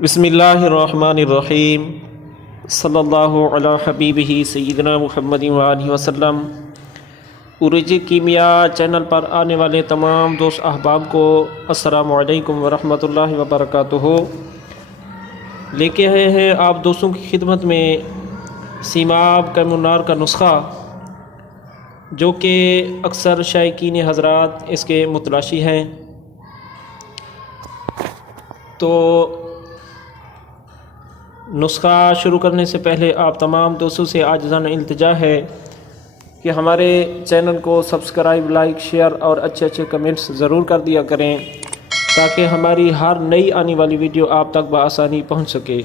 بسم اللہ الرحمن الرحیم صلی اللہ علی حبیبہ سیدنا محمد وآلہ وسلم۔ عروج کیمیا چینل پر آنے والے تمام دوست احباب کو السلام علیکم ورحمۃ اللہ وبرکاتہ۔ لے کے آئے ہیں آپ دوستوں کی خدمت میں سیماب کیم النار کا نسخہ، جو کہ اکثر شائقین حضرات اس کے متلاشی ہیں۔ تو نسخہ شروع کرنے سے پہلے آپ تمام دوستوں سے عاجزانہ التجا ہے کہ ہمارے چینل کو سبسکرائب، لائک، شیئر اور اچھے کمنٹس ضرور کر دیا کریں، تاکہ ہماری ہر نئی آنے والی ویڈیو آپ تک بآسانی پہنچ سکے۔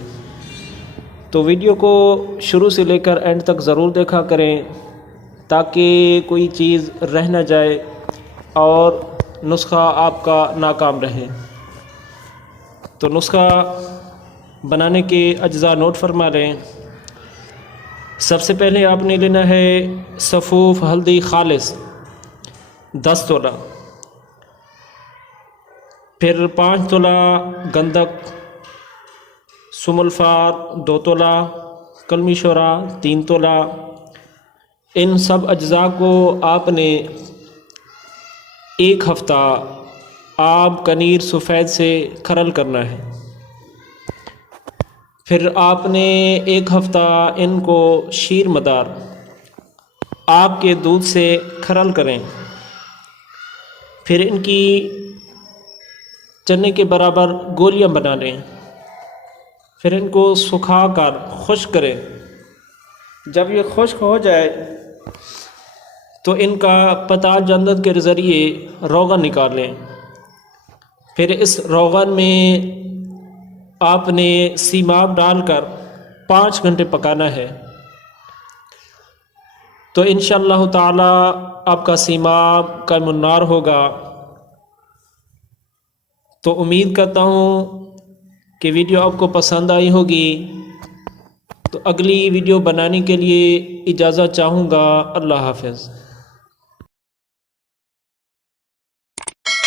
تو ویڈیو کو شروع سے لے کر اینڈ تک ضرور دیکھا کریں، تاکہ کوئی چیز رہ نہ جائے اور نسخہ آپ کا ناکام رہے۔ تو نسخہ بنانے کے اجزاء نوٹ فرما لیں۔ سب سے پہلے آپ نے لینا ہے صفوف ہلدی خالص 10 تولہ، پھر 5 تولہ گندک، سم الفار 2 تولہ، کلمی شورا 3 تولہ۔ ان سب اجزاء کو آپ نے 1 ہفتہ آب کنیر سفید سے کھرل کرنا ہے۔ پھر آپ نے 1 ہفتہ ان کو شیر مدار آپ کے دودھ سے کھرل کریں۔ پھر ان کی چنے کے برابر گولیاں بنا لیں۔ پھر ان کو سکھا کر خشک کریں۔ جب یہ خشک ہو جائے تو ان کا پتال جندت کے ذریعے روغن نکال لیں۔ پھر اس روغن میں آپ نے سیماب ڈال کر 5 گھنٹے پکانا ہے۔ تو انشاءاللہ تعالی آپ کا سیماب کیم النار ہوگا۔ تو امید کرتا ہوں کہ ویڈیو آپ کو پسند آئی ہوگی۔ تو اگلی ویڈیو بنانے کے لیے اجازت چاہوں گا۔ اللہ حافظ۔